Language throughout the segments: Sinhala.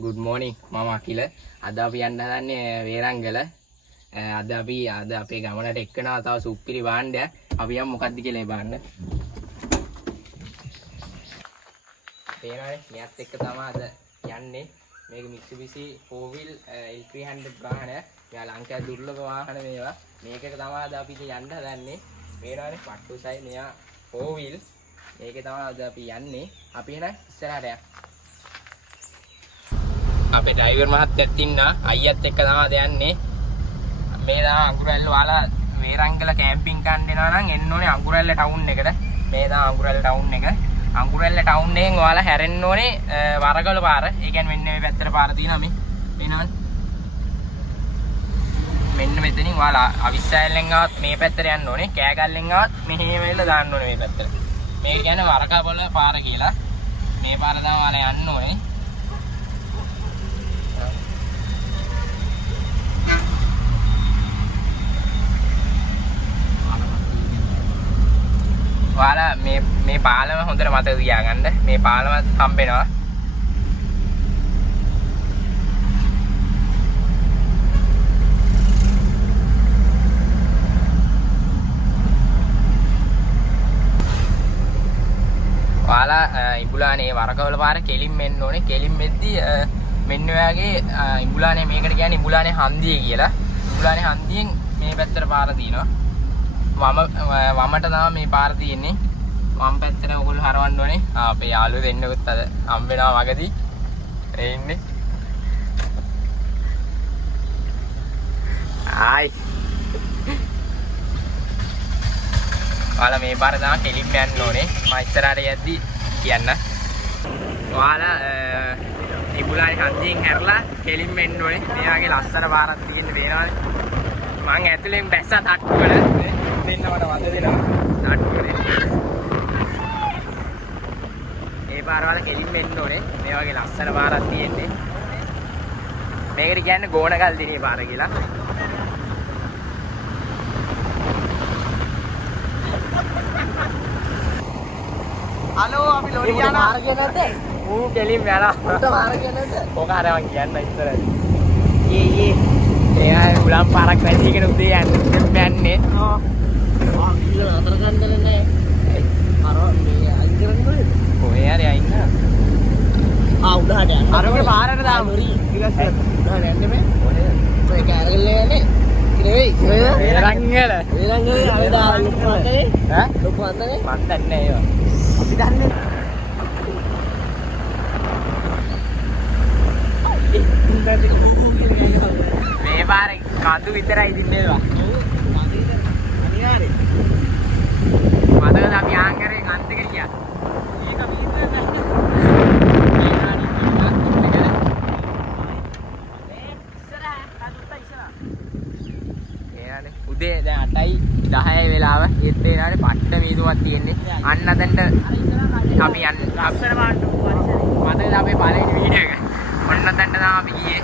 good morning මම අකිල. අද අපි යන්න හදන්නේ වේරංගල. අද අපේ ගමනට එක්කනවා තව සුප්පිරි භාණ්ඩයක්. අපි යමු මොකක්ද කියලා බලන්න. පේනවනේ මෙයත් එක්ක තමයි අද යන්නේ. මේක Mitsubishi 4-wheel L300 වාහනයක්. මෙයා ලංකාවේ දුර්ලභ වාහන මේවා. මේකක තමයි අද අපි යන්න හදන්නේ. පේනවනේ පට්ටුසයි මෙයා 4-wheel. මේකේ තමයි අද අපි යන්නේ. අපි එන ඉස්සරහට යන්න. අපේ ඩ්‍රයිවර් මහත්තයත් ඉන්නා අයියත් එක්ක තමයි යන්නේ. මේ තමයි අඟුරැල්ල වල වේරංගල කැම්පින් ගන්න එනවා නම් එන්න ඕනේ අඟුරැල්ල ටවුන් එකට. මේ තමයි අඟුරැල්ල ටවුන් එක. අඟුරැල්ල ටවුන් එකෙන් ඔයාලා හැරෙන්න ඕනේ වරගල පාර. ඒ කියන්නේ මෙන්න මේ පැත්තට පාර තියෙනවා මේ. පේනවනේ. මෙන්න මෙතනින් ඔයාලා අවිස්සායලෙන් ආවත් මේ පැත්තට යන්න ඕනේ. කෑගල්ලෙන් ආවත් මෙහෙම වෙලා දාන්න ඕනේ මේ පැත්තට. මේක කියන්නේ වරගල පාර කියලා. මේ පාර තමයි ඔයාලා යන්න ඕනේ. ඔයාලා මේ පාලම හොඳට මතක තියාගන්න. මේ පාලම හම්බෙනවා. ඔයාලා ඉඹුලානේ වරකවල පාර කෙලින් මෙන්න ඕනේ. කෙලින් මෙද්දී මෙන්න ඔයාගේ ඉඹුලානේ මේකට කියන්නේ ඉඹුලානේ හන්දිය කියලා. ඉඹුලානේ හන්දියෙන් මේ පැත්තට පාර තියෙනවා. වමට තමයි මේ පාර තියෙන්නේ. වම් පැත්තට ඔයගොල්ලෝ හරවන්න ඕනේ. අපේ යාළුවෝ දෙන්නෙකුත් අද හම් වෙනවා වගදී. ඒ ඉන්නේ. ආයි. ඔයාලා මේ පාර තමයි කෙලින්ම යන්න ඕනේ. මම ඉස්සරහට යද්දි කියන්න. ඔයාලා ඉබුලානේ හන්දියෙන් හැරලා කෙලින්ම එන්න ඕනේ. මේ වගේ ලස්සන පාරක් තියෙන්න වෙනවානේ. මං ඇතුලෙන් බැස්සා තට්ටුවල දෙන්න මට වද දෙනවා. තට්ටුවනේ. මේ පාර වල කෙලින්ම එන්න ඕනේ. මේ වගේ ලස්සන පාරක් තියෙන්නේ. මේකට කියන්නේ ගෝණගල් දිනේ පාර කියලා. හලෝ අපි ලොරි යන මාර්ගය නැද්ද? කෙලින්ම යනවා. උට මාර්ගය නැද්ද? කොක හරි මං කියන්න ඉස්සර. යේ එයා උලම් පාරක් වැදිගෙන උදේ යන්නේ. ඔව්. ගිහලා අතර ගන්නද නැහැ. අර මේ අයින් කරන්නේ. කොහේ හරි අයින් කරා. උඩහට යන්න. අරගේ පාරට දාමු. ඊළඟට උඩහට යන්නේ මේ. ඔය කෑරගල්ල යන්නේ. නෙවෙයි. වේරංගල. වේරංගල අපි දාලා ලොකු අතේ. ඈ? ලොකු අතේ. මන් දන්නේ ඒවා. අපි දන්නේ. මේ පාරේ කඳු විතරයි දින්නේවා. මතකද අපි ආන්කරේ කන්දකට ගියා. ඒක වීදුර නැහැ. උදේ දැන් 8යි 10යි වෙලාව. ඒත් පේනානේ පට්ට වීදුවක් තියෙන්නේ. අන්න අතෙන්ට අපි යන්න අපේ මාට්ටු මතකද අපේ පළවෙනි වීඩියෝ එක. ඔන්න අතෙන්ට තමයි අපි ගියේ.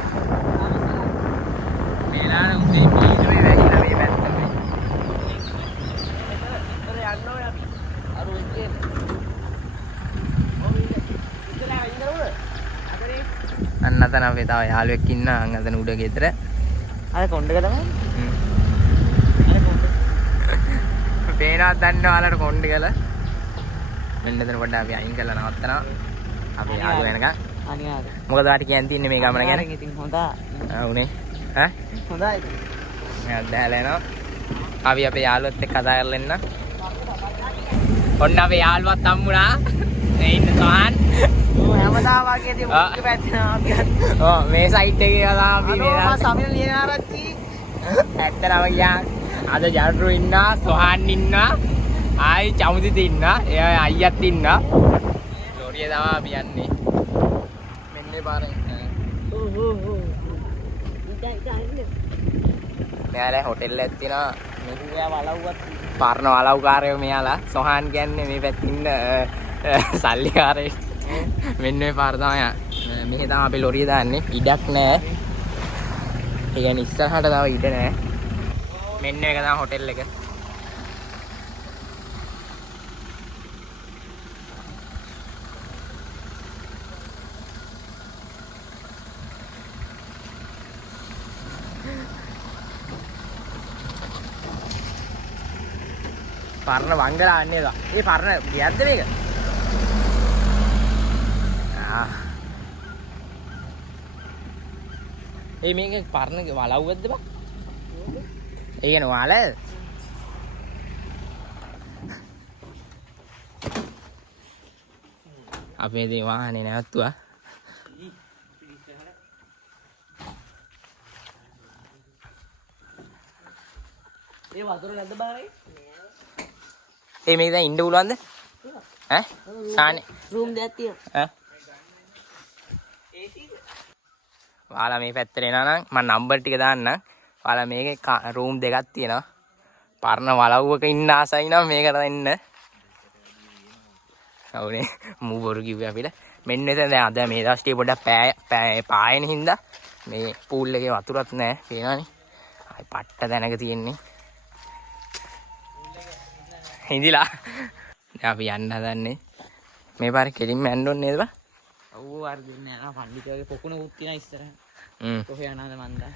ඒලාන උදේ වීදුරේ වැහිලා මේ පැත්තට. අන්න අතන අපේ තව යාළුවෙක් ඉන්නා අන්න අතන උඩ ගෙදර. අර කොණ්ඩක තමයි. අර කොණ්ඩ. පේනවත් දන්නව ඔයාලට කොණ්ඩකල. මෙන්න එතන පොඩ්ඩක් අපි අයින් කරලා නවත්තනවා. අපේ යාළුවා වෙනකන්. අනිවාර්යයෙන්. මොකද වාට කියන්න තියන්නේ මේ ගමන ගැන? ඉතින් හොඳයි. උනේ. ඈ? හොඳයි. මෙයා දැහැලා එනවා. අපි අපේ යාළුවත් එක්ක කතා කරලා එන්න. ඔන්න අපේ යාළුවත් හම්බුණා. මේ ඉන්න සෝහන්. හැමදාම වගේ ඉතින් මුක්ක පැත්තට ඔව් මේ සයිඩ් එකේ තමයි අපි මේ සමින ලියන ආරච්චි ඇත්තටම ගියා අද ජනරු ඉන්නා සොහන් ඉන්නා ආයි චමුදිත ඉන්නා එයා අයියත් ඉන්නා ලොරිය තමයි අපි යන්නේ මෙන්න පාරෙන් මෙයාලා හොටෙල් එකක් තියෙනවා මෙයා වලව්වත් පරණ වලව්කාරයෝ මෙයාලා සොහන් කියන්නේ මේ පැත්තේ ඉන්න සල්ලිකාරයෙක් මෙන්න මේ පාර තමයි මේක තමයි අපි ලොරිය දාන්නේ ඉඩක් නැහැ ඒ කියන්නේ ඉස්සරහට තව ඉඩ නැහැ මෙන්න එක තමයි හොටෙල් එක පරණ වංගලා අන්නේ දා. ඒ පරණ ගියක්ද මේක? ඒ මේක පරණ වලව්වක්ද බා? ඒ කියන්නේ වල අපේ දේ වාහනේ නැවතුවා. ඒ වතුර නැද්ද බාරේ? ඒ මේක දැන් ඉන්න පුළුවන්ද? ඈ? සානේ රූම් දෙකක් තියෙනවා. ඈ? ඔයාලා මේ පැත්තට එනවා නම් මම නම්බර් ටික දාන්නම්. ඔයාලා මේකේ රූම් දෙකක් තියෙනවා. පරණ වලව්වක ඉන්න ආසයි නම් මේකට එන්න. ඔව්නේ මූ බොරු කිව්වේ අපිට. මෙන්න එතන දැන් අද මේ දවස් ටික පොඩ්ඩක් පායන හින්දා මේ පූල් එකේ වතුරත් නැහැ. පේනවනේ. ආයි පට්ට දැනක තියෙන්නේ. හිඳිලා. දැන් අපි යන්න හදන්නේ. මේ පාරේ කෙලින්ම යන්න ඕනේ නේද බා? ඔව් අර දෙන්නේ නැහැ. පණ්ඩිතගේ පොකුණකුත් තියෙනවා ඉස්සරහ. කොහේ යනවද මන්දා?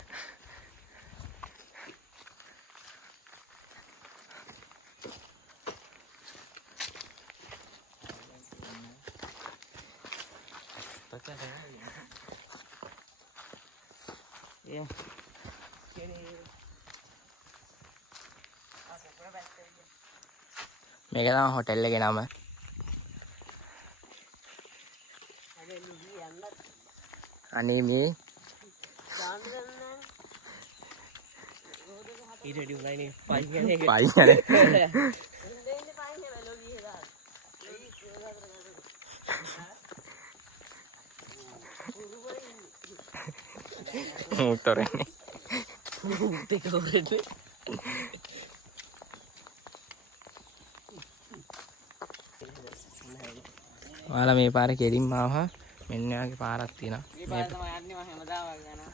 මේක තමයි හොටෙල් එකේ නම. අනේ මේ ඊට වැඩි උනායිනේ පයින් යන්නේ. උත්තරන්නේ. ඔයාලා මේ පාරේ කෙලින්ම ආවහා මෙන්න වගේ පාරක් තියෙනවා. මේ පාර තමයි යන්නේ මම හැමදාම යනවා.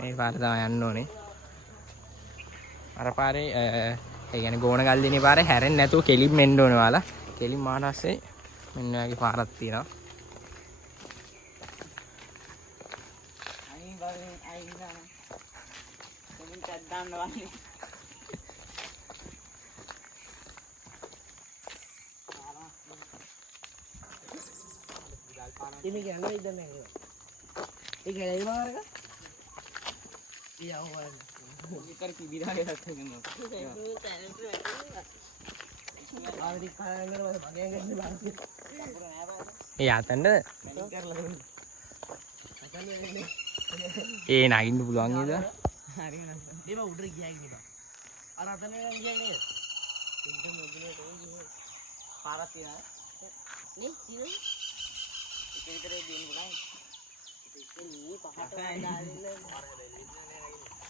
මේ පාර තමයි යන්න ඕනේ. අර පාරේ ඒ කියන්නේ ගෝණගල්දිනේ පාරේ හැරෙන්නේ නැතුව කෙලින්ම එන්න ඕනේ ඔයාලා. කෙලින්ම ආවට පස්සේ මෙන්න වගේ පාරක් තියෙනවා. අයින් බලන්න අයින් ගන්න. දෙමින් චද්දාන්න වන්නේ. ini kena itu nih. Ini kena ini mana kan? Iya awalnya. Ini kan kibira ya katanya. Ada di kanan kan masih bagian kan di ඒ යතන්න ඒ නගින්න පුළුවන් නේද? හරි නේද? මේව උඩට ගියා ඉන්නේ බා. අර අතන ගියා නේද? ඉන්න මොදුනේ තෝයි. පාරක් තියනවා. නේ තියෙන්නේ? ඒක විතරේ දෙන්න පුළුවන්. ඒක නී පහට දාන්න.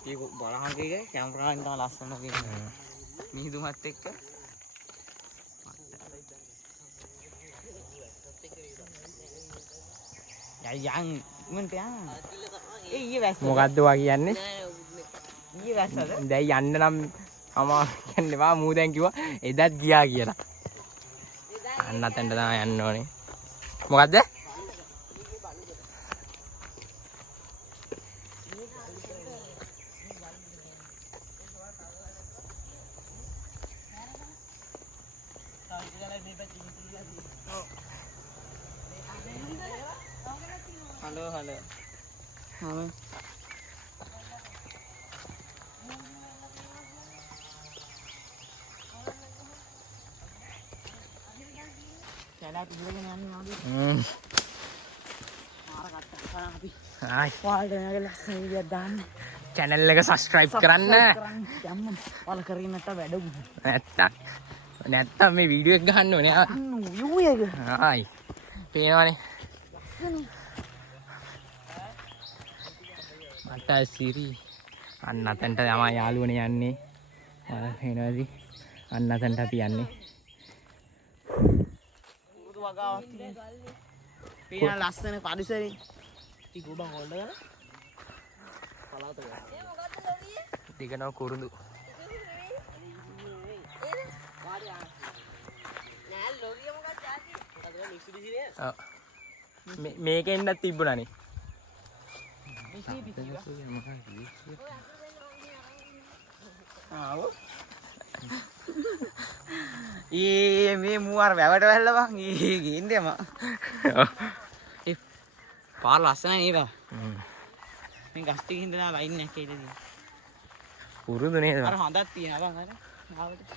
ඒක බලහංගේ කැමරාවෙන් තමයි ලස්සන වෙන්නේ. මිහිදුමත් එක්ක yang mentang iya වැස්ස මොකද්ද වා කියන්නේ? ඊයේ වැස්සද දැන් යන්න නම් අමා කියන්නේ වා මූ දැන් කිව්වා එදත් ගියා කියලා. අන්න අතෙන්ට තමයි යන්න ඕනේ. මොකද්ද? හලෝ හලෝ හම සලාත් ඉවරගෙන යන්නේ වගේ මාර කට්ටක් අපි ආයි ඔයාලට නේද ලස්සන වීඩියෝක් දාන්න channel එක subscribe කරන්න. යම්ම ඔයාලා කරේ නැත්තම් නැත්තම් මේ වීඩියෝ එක ගහන්න ඕනේ. view එක ආයි පේනවනේ. මට සිරි අන්න අතෙන්ට තමයි යාළුවනේ යන්නේ. එනවාද? අන්න අතෙන්ට අපි යන්නේ. පුරුදු වගාවක් තියෙනවා. පේන ලස්සන පරිසරේ. ටික උඩ හොල්ඩ ගන්න. පලාත ගන්න. ඒ මොකද්ද ලොරියේ? දිගනව කුරුඳු. නෑ ලොරිය මොකක්ද ආසි? මොකද මික්සිඩිසිනේ? ඔව්. මේකෙන්වත් තිබුණානේ. ආවෝ මේ මුවාර වැවට වැල්ල බං ගේන්දම ඒ පාර ලස්සන නේද මේ ගස්ටි හින්දා ලයින් නැකේ ඉතින් පුරුදු නේද අර හොඳක් තියෙනවා බං අර ආවට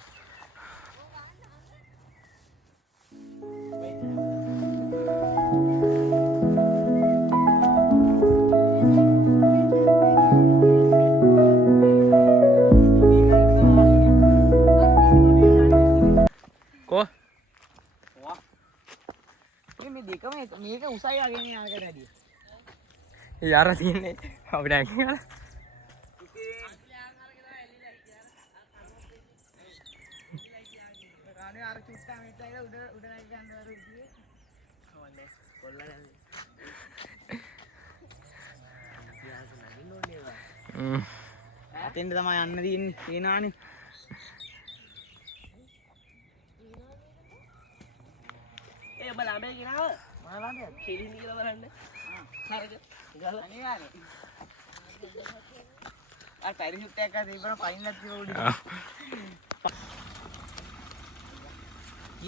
මේක උසයි වගේ නේ ආකට ඇදී. යාර තියන්නේ අපිට ඇකියලා. ගානේ අර චුට්ටා මෙතන උඩ නැග ගන්න වර උඩියේ. ඕනේ කොල්ලලා. අතෙන්ද තමයි යන්න තියෙන්නේ. තේනානේ. ඔබ ළමයි කියනවා මම ළමයි කෙලින් කියලා බලන්න හරිද ගාලා අනිවාර්ය ආ ටයිර් ෂූට් එකක් තිබ්බම පයින්නත් තිබ්බ උඩ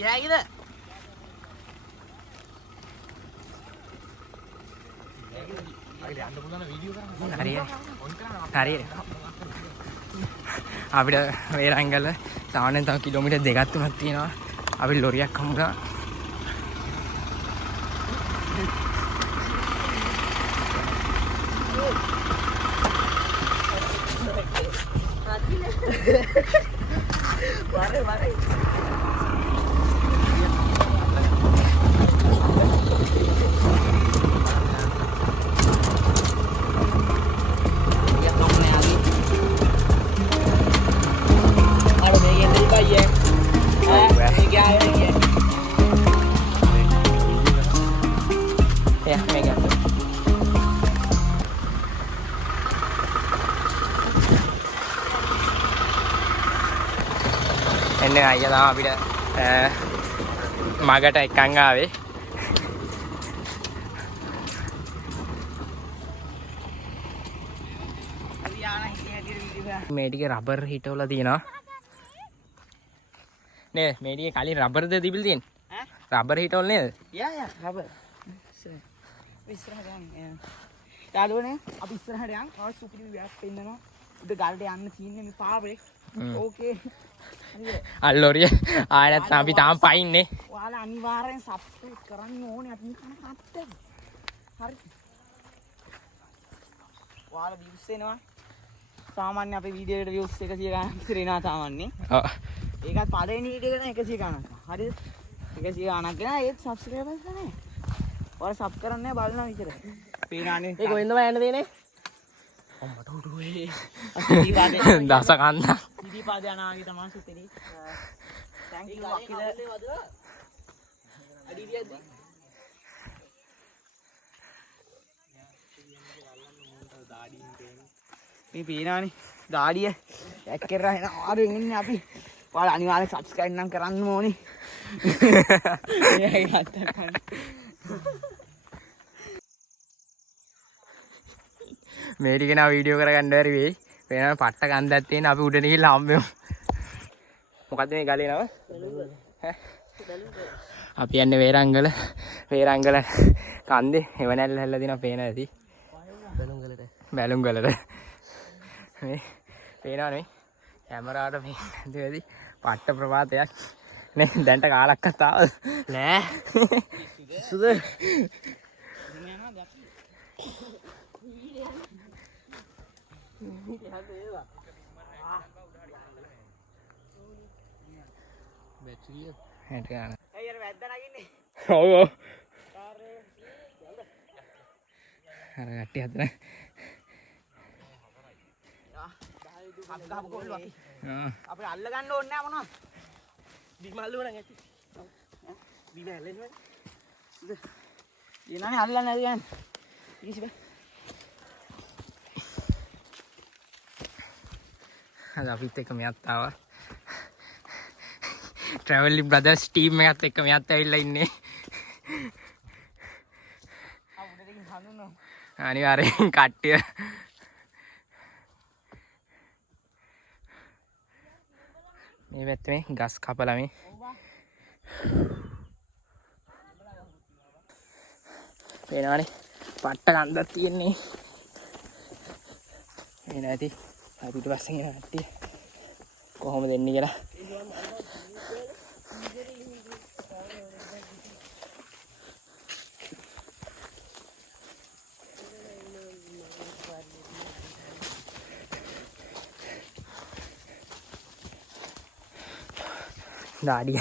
යයිද හරියට අපිට වේරංගල සාමාන්‍යයෙන් තව කිලෝමීටර් 2ක් 3ක් තියෙනවා අපි ලොරියක් හම්බුනා එන්න අයියා තමයි අපිට මගට එකන් ආවේ මේ ටිකේ රබර් හිටවලා තියෙනවා නේද මේ ටිකේ කලින් රබර්ද තිබිලා තියෙන්නේ ඈ රබර් හිටවල නේද යා රබර් ඉස්සරහට යන්න යාළුවනේ අපි ඉස්සරහට යන් ආව සුපිරි වියක් පෙන්නනවා උඩ ගල්ට යන්න තියෙන්නේ මේ පාරේ ඕකේ අල්ලෝරිය ආයෙත් අපි තාම පයින්නේ ඔයාලා අනිවාර්යෙන් සබ්ස්ක්‍රයිබ් කරන්න ඕනේ අපි කන කට්ට හරි ඔයාලා views එනවා සාමාන්‍ය අපේ වීඩියෝ එකට views 100 ගණන් විතර එනවා සාමාන්‍යයෙන් ඔව් ඒකත් පළවෙනි වීඩියෝ එකට 100 ගණන් හරිද 100 ගණන් ගෙන ඒත් සබ්ස්ක්‍රයිබර්ස් නැහැ ඔයාලා සබ් කරන්නේ බලනවා විතර පේනානේ ඒක වෙනම යන්න දෙන්නේ මට උඩුවේ අසිරිපාදේ දස කන්ද සිරිපාදේ අනාගේ තමයි සුපිරි thank you වකිල අඩිරියද්දි මේ පේනානේ දාඩිය ඇක් කරලා එන ආරෙන් ඉන්නේ අපි ඔයාලා අනිවාර්යෙන් subscribe නම් කරන්න ඕනේ මේයි හත්තක් මේ ටික නා වීඩියෝ කරගන්න බැරි වෙයි. වෙනම පට්ට ගන්දක් තියෙන අපි උඩට ගිහලා හම්බෙමු. මොකද්ද මේ ගලේ නම? අපි යන්නේ වේරංගල කන්දේ එවනැල්ල හැල්ලා දිනවා පේන ඇති. බැලුම්ගලට. මේ පේනවනේ කැමරාවට මේ ඇති පට්ට ප්‍රපාතයක්. නේ දැන්ට කාලක්වත් ආවද? නෑ. සුද බැටරිය හැට ගන්න. ඇයි අර වැද්දා නගින්නේ? ඔව් ඔව්. අර ගැටි හදන. අපිට අල්ල ගන්න ඕනේ නෑ මොනවා. බිම අල්ලුවා නම් ඇති. බිම ඇල්ලෙන්නේ. ඊනානේ අල්ලන්නේ නැද යන්නේ. කිසි බෑ. අද අපිත් එක්ක මෙයත් ආවා. Traveling Brothers team එකත් එක්ක මෙයත් ඇවිල්ලා ඉන්නේ. අනිවාර්යෙන් කට්ටිය. මේ පැත්තේ මේ ගස් කපලා මේ පේනවනේ පට්ට කන්දක් තියෙන්නේ. මේ නැති අපිට පස්සෙන් එන කට්ටිය කොහොමද එන්නේ කියලා. දාඩිය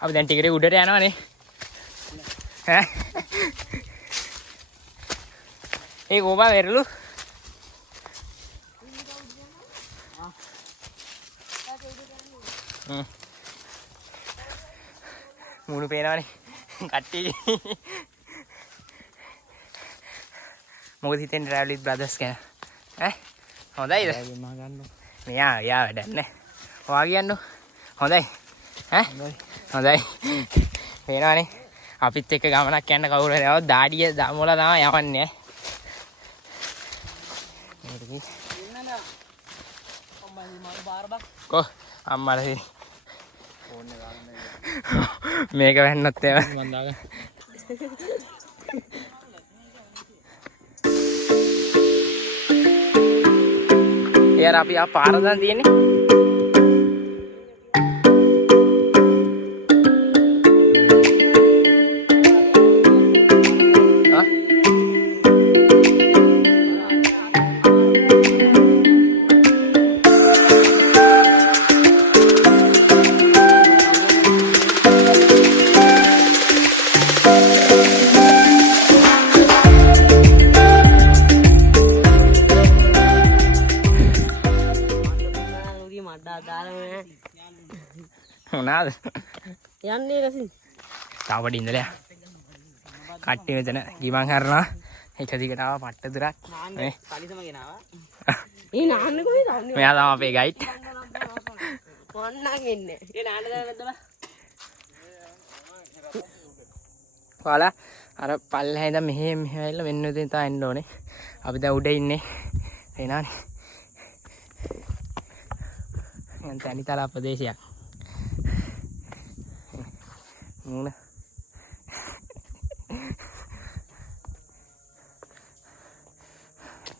අපි දැන් ටිකට උඩට යනවානේ ඈ ඒ කොබා වෙරළු මුණු පේනවනේ කට්ටිය මොකද හිතෙන් ට්‍රැවල් විත් බ්‍රදර්ස් ගැන ඈ හොඳයිද මම ගන්න මෙයා වැඩක් නැහැ ඔයා කියන්නෝ හොඳයි ඈ හොඳයි පේනවනේ අපිත් එක්ක ගමනක් යන්න කවුරු හරි ආවොත් දාඩිය දාමෝලා තමයි යවන්නේ කො අම්මලා මේක වෙන්නත් ඒවා මන් දාගන්න यार आप यहाँ पारदान दिए नहीं මොනවාද යන්නේ රසින් තාවඩ ඉඳලා කට්ටිය මෙතන ගිමන් කරනවා එක දිගට ආව පට්ට දුරක් මේ කලිසම ගෙනාවා ඒ නාන්න කොහෙද ආන්නේ මෙයා තමයි අපේ ගයිඩ් වන්නන් එන්නේ ඒ නාන්න දැවද්දලා ඔයාලා අර පල්ලෙහා ඉඳන් මෙහෙ ඇවිල්ලා මෙන්න උදේ තමයි එන්න ඕනේ අපි දැන් උඩ ඉන්නේ එනවනේ යන් තනිතලා ප්‍රදේශයක් මුණ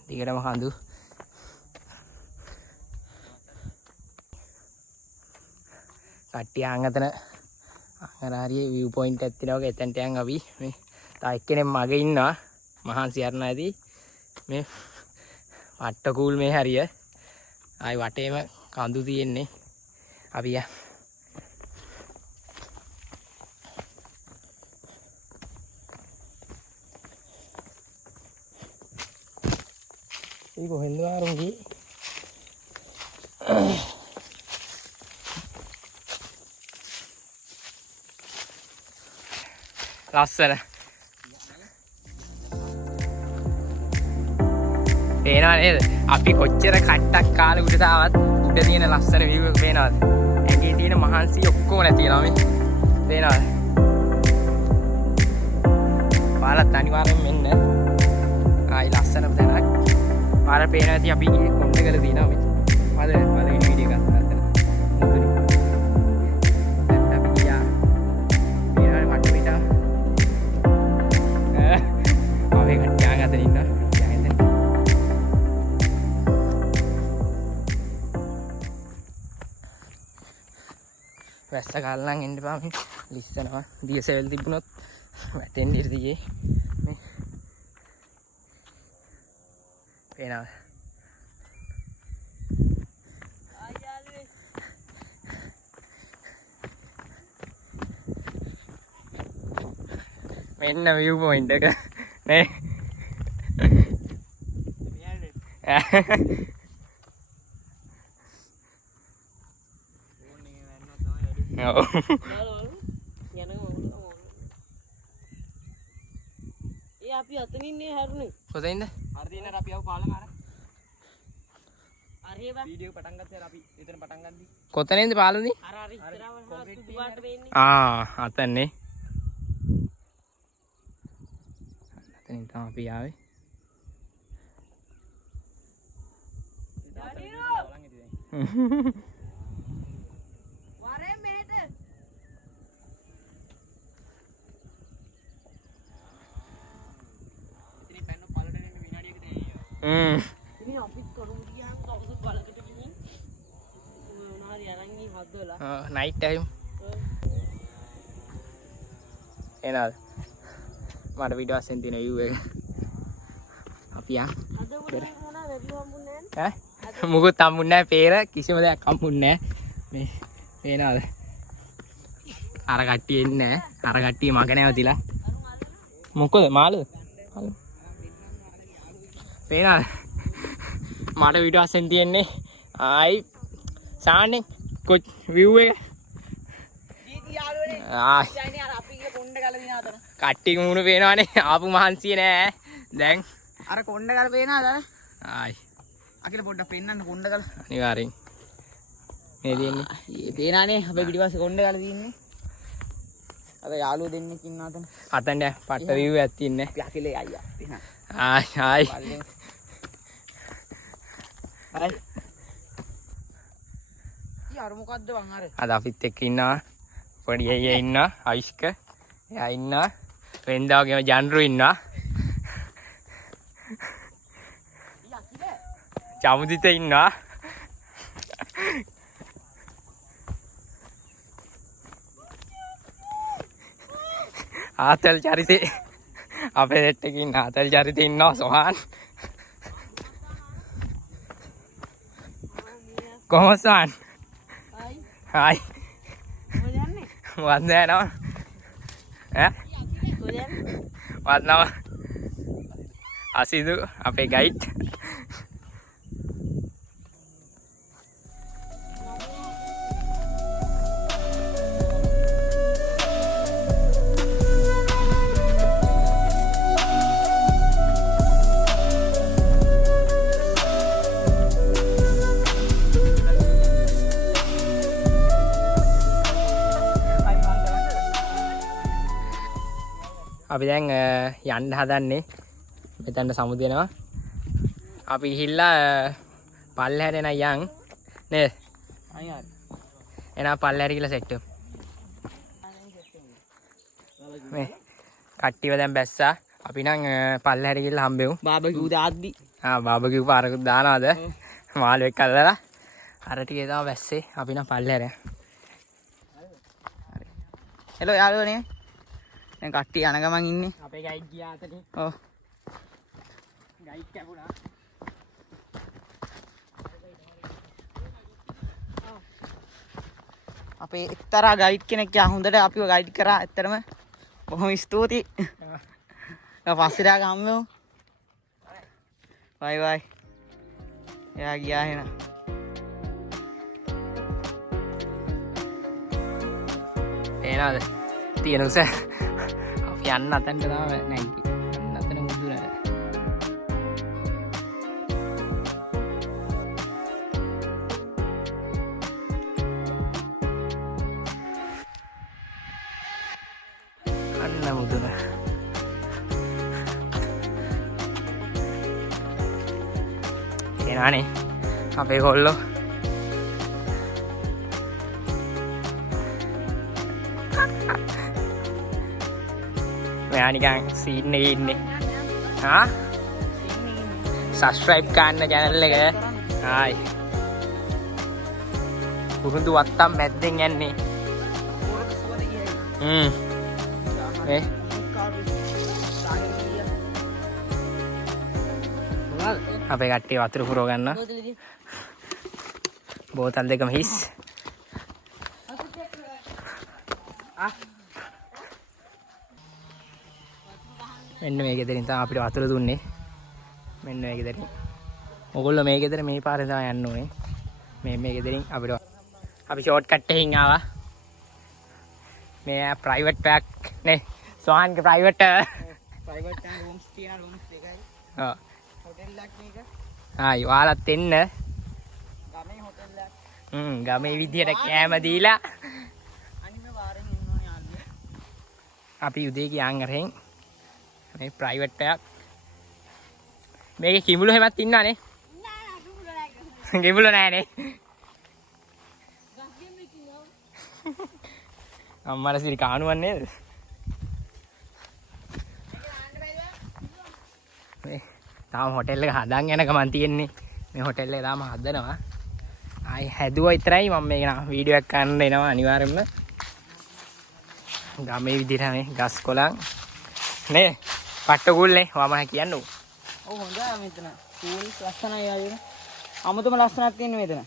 දිගටම කඳු කට්ටිය අංගතන අංගනාරියේ view point එකක් තියෙනවා වගේ එතනට යන් අපි මේ තා එක්කෙනෙක් මගේ ඉන්නවා මහන්සි අරන ඇති මේ වට්ට කූල් මේ හරිය ආයි වටේම කඳු තියෙන්නේ අපි යා කොහෙන්ද ආරුන්ගේ ලස්සන පේනවා නේද අපි කොච්චර කට්ටක් කාලේ උඩට ආවත් උඩ තියෙන ලස්සන view එක පේනවද ඇඟේ තියෙන මහන්සිය ඔක්කොම නැති වෙනවා මේ පේනවද පාරත් අනිවාර්යෙන් මෙන්න ආයි ලස්සන තැනක් පාර පේනවා ඇති අපි ගියේ කොණ්ඩේගල දිනවා මේ පළවෙනි වීඩියෝ එකක් අතන මුදුනේ දැන් අපි ගියා පේනවනේ මට පිට ආවේ කට්ටියන් අතන ඉන්නවා වැස්ස කාලේ නම් එන්න බෑ මේ ලිස්සනවා දියසෙල් තිබුණොත් වැටෙන්න ඉර දියේ මේ පේනවා ආයාලුවේ මෙන්න view point එක නේ ඒ අපි අතනින් ඉන්නේ හැරුනේ කොතනින්ද අර දිනට අපි ආව පාලම අර අරේ බා වීඩියෝ පටන් ගත්තා අපි එතන පටන් ගන්නදී කොතනින්ද පාලුනේ අර ඉස්සරහම සුදු පාට වෙන්නේ අතන්නේ අතනින් තමයි අපි ආවේ වරේ මේට ඉතින් පැන්න පළට දෙන්න විනාඩියක දෙන්නේ. ඉතින් අපිත් කරුමු ගියාම දවස් බලකට ගිහින් මොනවාරි අරන් ගිහින් හදලා නයිට් ටයිම් එනවාද මට පිට වශයෙන් තියෙන view එක අපි යන් අද උඩ මොනවා වැඩි හම්බුන්නේ නැහැ. ඈ මොකුත් හම්බුන්නේ නැහැ පේර කිසිම දෙයක් හම්බුන්නේ නැහැ මේ පේනවාද අර කට්ටිය එන්නේ නැහැ අර කට්ටිය මග නැවතිලා මොකද මාළුද පේනවාද මට පිට වශයෙන් තියෙන්නේ ආයි සාන්නේ කොච් view එක දීති යාළුවනේ ආයි ඉතින් අර අපි ගිහ කොණ්ඩ ගල දින අතන කට්ටිය මුණු පේනවනේ ආපු මහන්සිය නෑ දැන් අර කොණ්ඩ ගල පේනවද ආයි අකිල පොඩ්ඩක් පෙන්නන්න කොණ්ඩ ගල අනිවාර්යෙන් මේ තියෙන්නේ පේනානේ අපේ පිටිපස්සේ කොණ්ඩ ගල තියෙන්නේ අර යාළුවෝ දෙන්නෙක් ඉන්නවා අතන අතන පට්ට view එකක් තියෙන්නේ අපි අකිලේ අයියා පේනවා ආයි ආයි හරි යාර මොකද්ද වන් අර අද අපිත් එක්ක ඉන්නවා පොඩි අයියා ඉන්නවා අයිෂ්ක එයා ඉන්නවා වෙනදා වගේම ජන්රු ඉන්නවා චමුදිත ඉන්නවා ආතල් චරිතේ අපේ සෙට් එකේ ඉන්න ආතල් චරිතේ ඉන්නවා සොහාන් කොහොමද සොහාන් හයි හායි කොහෙද යන්නේ මොකක්ද යනවා ඈ කොහෙද යන්නේ වත්නම අසිදු අපේ ගයිඩ් අපි දැන් යන්න හදන්නේ මෙතනට සමුදෙනවා අපි ගිහිල්ලා පල්ලෙහාට එන යන් නේද අයියා එන පල්ලෙහාට ගිහලා සෙට් මේ කට්ටියව දැන් බැස්සා අපි නම් පල්ලෙහාට ගිහලා හම්බෙමු බාබකියු දාද්දි බාබකියු පාරකුත් දානවාද මාළුවෙක් අල්ලලා අර ටිකේ තමයි බැස්සේ අපි නම් පල්ලෙහාට හෙලෝ යාළුවනේ දැන් කට්ටිය යන ගමන් ඉන්නේ අපේ ගයිඩ් ගියා අතට ඔව් ගයිඩ් කැපුණා අපේ එක්තරා ගයිඩ් කෙනෙක් යා හොඳට අපිව ගයිඩ් කරා ඇත්තටම බොහොම ස්තුතියි පස්සේ දාග හම්බෙමු බයි බයි එයා ගියා එහෙනම් එනවාද තියෙන උස අපි යන්න අතන්ට තමයි නැග්ගේ යන්න අතන මුදුන අන්න මුදුන එනවානේ අපේ කොල්ලෝ මෙයා නිකන් සීන් එකේ ඉන්නේ හා සබ්ස්ක්‍රයිබ් කරන්න channel එක ආයි පුරුදු වත්තම් මැද්දෙන් යන්නේ ඒ අපේ කට්ටිය වතුර පුරව ගන්න බෝතල් දෙකම හිස් මෙන්න මේ ගෙදරින් තමයි අපිට වතුර දුන්නේ මෙන්න මේ ගෙදරින් ඔයගොල්ලෝ මේ ගෙදර මේ පාරේ තමයි යන්න ඕනේ මේ ගෙදරින් අපිට අපි ෂෝට් කට් එකකින් ආවා මේ ප්‍රයිවට් පැක් නේ සෝහන්ගේ ප්‍රයිවට් ප්‍රයිවට් and rooms තියෙන rooms එකයි ඔව් හොටෙල් එකක් මේක ආයි ඔයාලත් එන්න ගමේ හොටෙල් එකක් ගමේ විදියට කෑම දීලා අනිම වාරෙන් එන්න ඕනේ යාළුවෝ අපි උදේ ගියාන් අරෙන් මේ ප්‍රයිවට් එකක් මේකේ කිඹුලෝ හැමත් ඉන්නවනේ කිඹුලෝ නෑනේ අම්මලා සිරි කාණුවක් නේද? මේ තාම හොටෙල් එක හදන් යන ගමන් තියෙන්නේ. මේ හොටෙල් එක තාම හදනවා. ආයි හැදුවා විතරයි මම මේක වීඩියෝ එකක් ගන්න එනවා අනිවාර්යෙන්ම. ගමේ විදිහට මේ ගස් කොළන් නේ පට්ටකුල්නේ වම කියන්නෝ. ඔව් හොඳයි මෙතන. කූල් ලස්සනයි ආයෙත්. අමුතුම ලස්සනක් තියෙන මෙතන.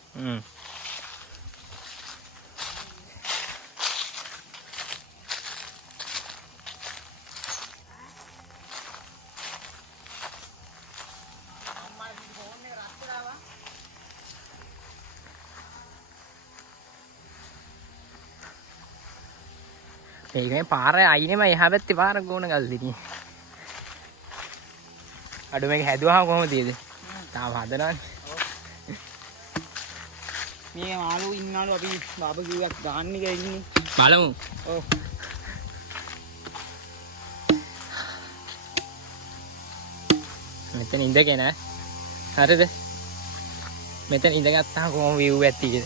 මේකේ පාර අයිනෙම එහා පැත්තේ පාර ගෝණ ගල් දෙන්නේ. අඩු මේක හැදුවාම කොහොමද තියෙන්නේ? තාම හදනවනේ. මේ මාළු ඉන්නලු අපි බාබකියු එකක් ගන්න කියලා ඉන්නේ. බලමු. ඔව්. මෙතන ඉඳගෙන හරිද? මෙතන ඉඳගත්තාම කොහොම view එකක් තියෙද?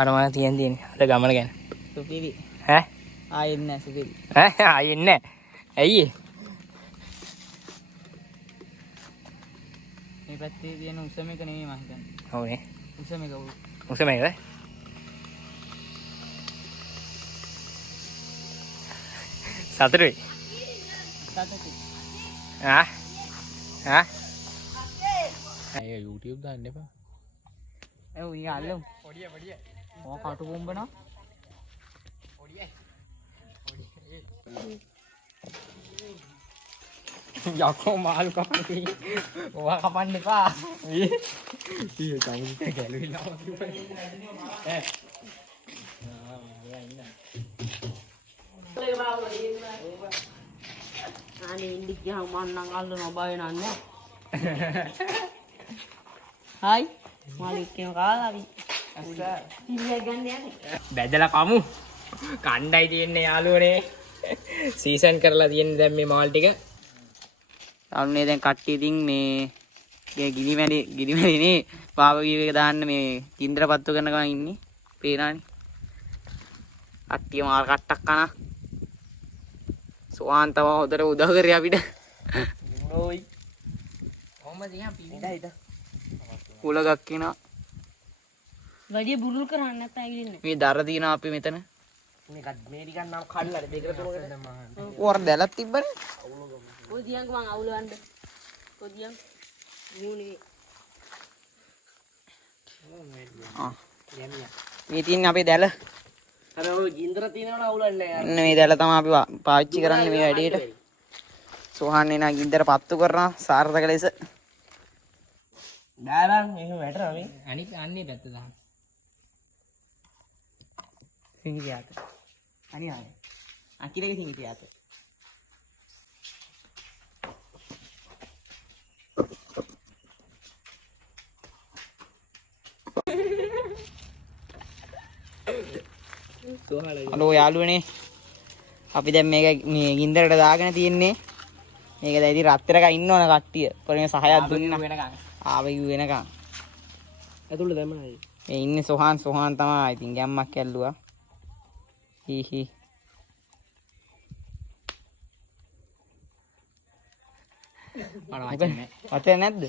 අරමන තියෙන්නේ අද ගමන ගැන. සුපිරි. ඈ? ආයෙත් නෑ සුපිරි. ඈ ආයෙත් නෑ. ඇයි? මේ පැත්තේ තියෙන උසම එක නෙමෙයි මම හිතන්නේ. ඔව්නේ. උසම එක. උසම එකද? සතුටුයි. සතුටුයි. අය YouTube දාන්න එපා. ඔව් ඊ අල්ලමු. පොඩිය. ඔය කටු බොම්බනවා. පොඩිය. යකෝ මාළු කපන්නේ. ඔවා කපන්න එපා. ඊයේ කවුරුත් ගැලවිලා ඈ. අනේ ඉන්දි ගියාම මම නම් අල්ලනවා බය නන්නේ. හායි. මාළික් කියන කාලා අපි. ඉල්ල ගන්න යන්නේ. බැදලා කමු. කණ්ඩායි තියෙන්නේ යාළුවනේ. සීසන් කරලා තියෙන්නේ දැන් මේ මාල් ටික. අන්නේ දැන් කට්ටිය ඉතින් මේ ගිනිමැලිනේ බාබකියු එක දාන්න මේ කින්දරපත්තු කරන ගමන් ඉන්නේ. පේනානේ. කට්ටිය මාල් කට්ටක් කන. සෝවාන් තව හොදට උදව් කරේ අපිට. ඕයි. කොහමද ඉහා පිළිඳයිද? කුලගක් කිනා. වැඩි බුරුල් කරන්න නැත්නම් ඇගිලින්නේ. මේ දර දිනා අපි මෙතන. මේක මේ ටිකක් නම් කඩලා දෙකට තුනකට ඕර දැලක් තිබ්බනේ. ඔය දියන්ක මං අවුලවන්න. ඔය දියන් නියුනේ. මේ තියෙන්නේ අපේ දැල. අර ඔය ගින්දර තියෙනවනේ අවුලන්නේ යාර. මෙන්න මේ දැල තමයි අපි පාවිච්චි කරන්නේ මේ වැඩේට. සෝහන්නේ නා ගින්දර පත්තු කරනවා සාර්ථක ලෙස. දාලා මෙහෙම වැටරා මේ. අනික අන්නේ පැත්ත දාන්න. සිංගියාත. අනිවාර්ය. අකිලගේ සිංගියාත. හලෝ යාළුවනේ. අපි දැන් මේක මේ ගින්දරට දාගෙන තියෙන්නේ. මේක දැන් ඉතින් රත්තරක ඉන්නවන කට්ටිය. පොරේ සහයක් දුන්නා. ආවෙ වෙනකන්. ඇතුළේ දැම්මයි. මේ ඉන්නේ සෝහන් තමයි. ඉතින් ගැම්මක් ඇල්ලුවා. හි. වචන නැද්ද?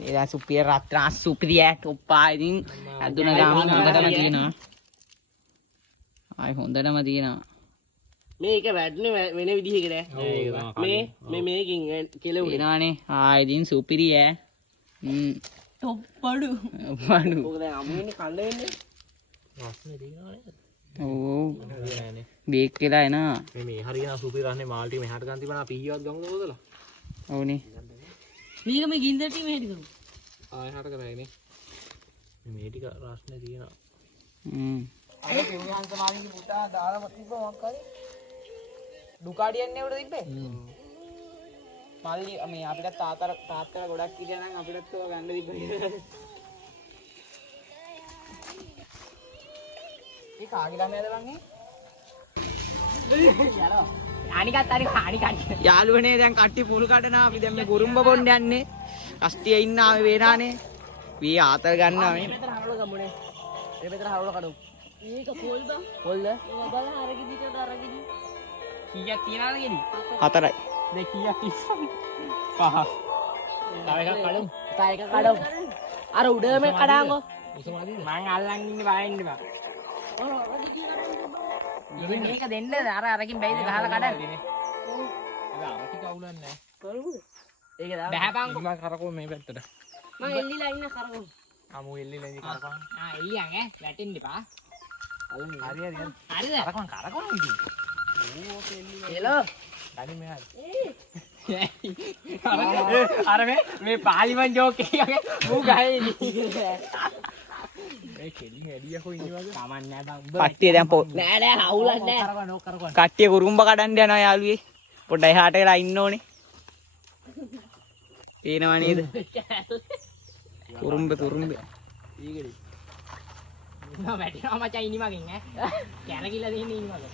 ඒ දැන් සුපිය රත්තරන් සුපිරිය ටොප්පා ඉතින් අදුන ගාම හොඳටම තියෙනවා. ආයි හොඳටම තියෙනවා. මේක වැඩනේ වෙන විදිහකට මේ මේකින් කෙලෙවුනේ. එනවානේ. ආයි ඉතින් සුපිරිය. තොප්පඩු. බඩු. ඔක දැන් අමුන්නේ කන්න වෙන්නේ. රස්නේ දිනනවනේ. ඔව්. බේක් වෙලා එනවා. මේ හරියන සුපිරි රස්නේ මාල් ටික මෙහාට ගන්න තිබුණා පීයක් ගමුද හොදලා. ඔව්නේ. මේක මේ ගින්දර ටීම හැටි කරමු. ආය හට කරයිනේ. මේ ටික රස්නේ තියෙනවා. අර පියුහංශ මාළිගේ පුතා දාලා තිබ්බ මොකක් හරි දුකාඩියන්නේ උඩ තිබ්බේ. මල්ලි මේ අපිට තාත්තලා ගොඩක් කිව්වා නම් අපිටත් ඔය ගන්න තිබ්බේ. මේ කාගේ ළමයාද ලන්නේ? යනවා. යාළුවනේ දැන් කට්ටි පුළු කඩනවා. අපි දැන් මේ කුරුම්බ බොන්න යන්නේ. කස්ටිය ඉන්න ආවේ වේනානේ. වී ආතල් ගන්නවා මේ. මෙතන හරවල ගමුනේ. මේ මෙතන හරවල කඩමු. මේක පොල් බං. පොල්ද? ඒවා බලන්න අරගෙදිට අරගෙදි. කීයක් තියනවද ගෙඩි? 4යි. දෙක කීයක් තියෙනවද? 5. තව එකක් කඩමු. තව එකක් කඩමු. අර උඩම කඩාංගෝ. මං අල්ලන් ඉන්නේ බයින්න බා. මේක දෙන්න අර අරකින් බැයිද ගහලා කඩන්න. අරටි කවුලන්නේ නැහැ. කරුද? ඒක බෑපං මම කරකෝ මේ පැත්තට. මම එල්ලිලා ඉන්න කරගමු. අමු එල්ලිලා ඉඳි කරකෝ. එල්ලියන් වැටෙන්න එපා. හරි හරි. හරිද? කරකෝ ඉඳි. ඕක එල්ලිලා. එලෝ. දනි මෙහා. අර මේ පාලිමන් ජෝක් එකේ මූ ගහේ මේ කෙලි හැදියකෝ ඉන්නේ වගේ සාමාන්‍ය නෑ බං උඹ කට්ටිය දැන් නෑ නෑ හවුලක් නෑ කරකෝ කට්ටිය කුරුම්බ කඩන්න යනවා යාළුවේ. පොඩ්ඩයි එහාට වෙලා ඉන්න ඕනේ. පේනව නේද? කුරුම්බ ඊගෙඩි නෝ වැටිනවා මචං ඉනි මගෙන් ඈ කැරකිලා දෙන්නේ ඉනි මගෙන්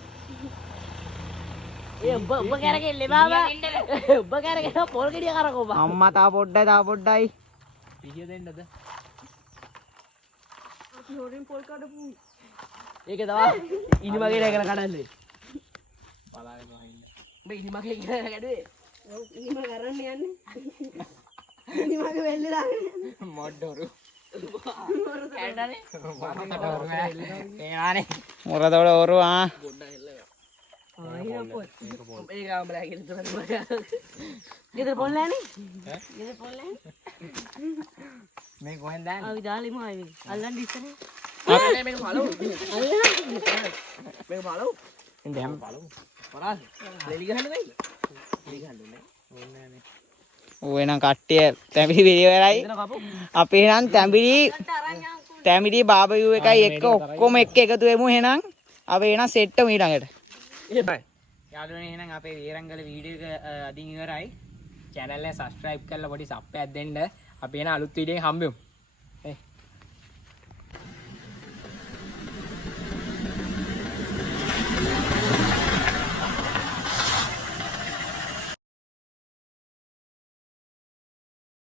ඒ ඔබ කැරකෙල්ලේ බාබා ඔබ කැරකෙලා පොල් ගෙඩිය කරකෝ බා අම්මා තා පොඩ්ඩයි පිහිය දෙන්නද අපි හොරෙන් පොල් කඩපු. ඒක තමයි ඉනි මගේ රැගෙන කඩන්නේ බලාගෙන වහින්න මේ ඉනි මගේ ඉගෙන කැඩුවේ ඔව් ඉනිම කරන්න යන්නේ. ඉනිමගේ වෙල්ලලා මොඩ්ඩොරු කැඩනේ ඒනානේ මොරදවල ඔරුවා ආයෙ පොල්. මේක ආම්බලා කියලා තුනක් ගෙදර පොල් නැනේ. ගෙදර පොල් නැහැ. මේ කොහෙන්ද දාන්නේ ආවි දාලිම ආවේ. අල්ලන්න ඉස්සනේ. මේක බලමු අල්ලන්න. මේක බලමු දැන් බලමු පරාද ලෙලි ගහන්න බෑද ලෙලි ගහන්න නෑ ඕනේ නෑනේ ඔය නම් කට්ටිය තැඹිලි පිළිවෙලයි. එතන කපු අපේ නම් තැඹිලි බාබයූ එකයි එක්ක ඔක්කොම එක්ක එකතු වෙමු එහෙනම්. අපි එහෙනම් සෙට් වෙමු ඊළඟට. යාළුවනේ එහෙනම් අපේ වීරංගල වීඩියෝ එක අදින් ඉවරයි. channel එක subscribe කරලා පොඩි සබ් එකක් දෙන්න. අපි එහෙනම් අලුත් වීඩියෝ එකකින් හම්බෙමු.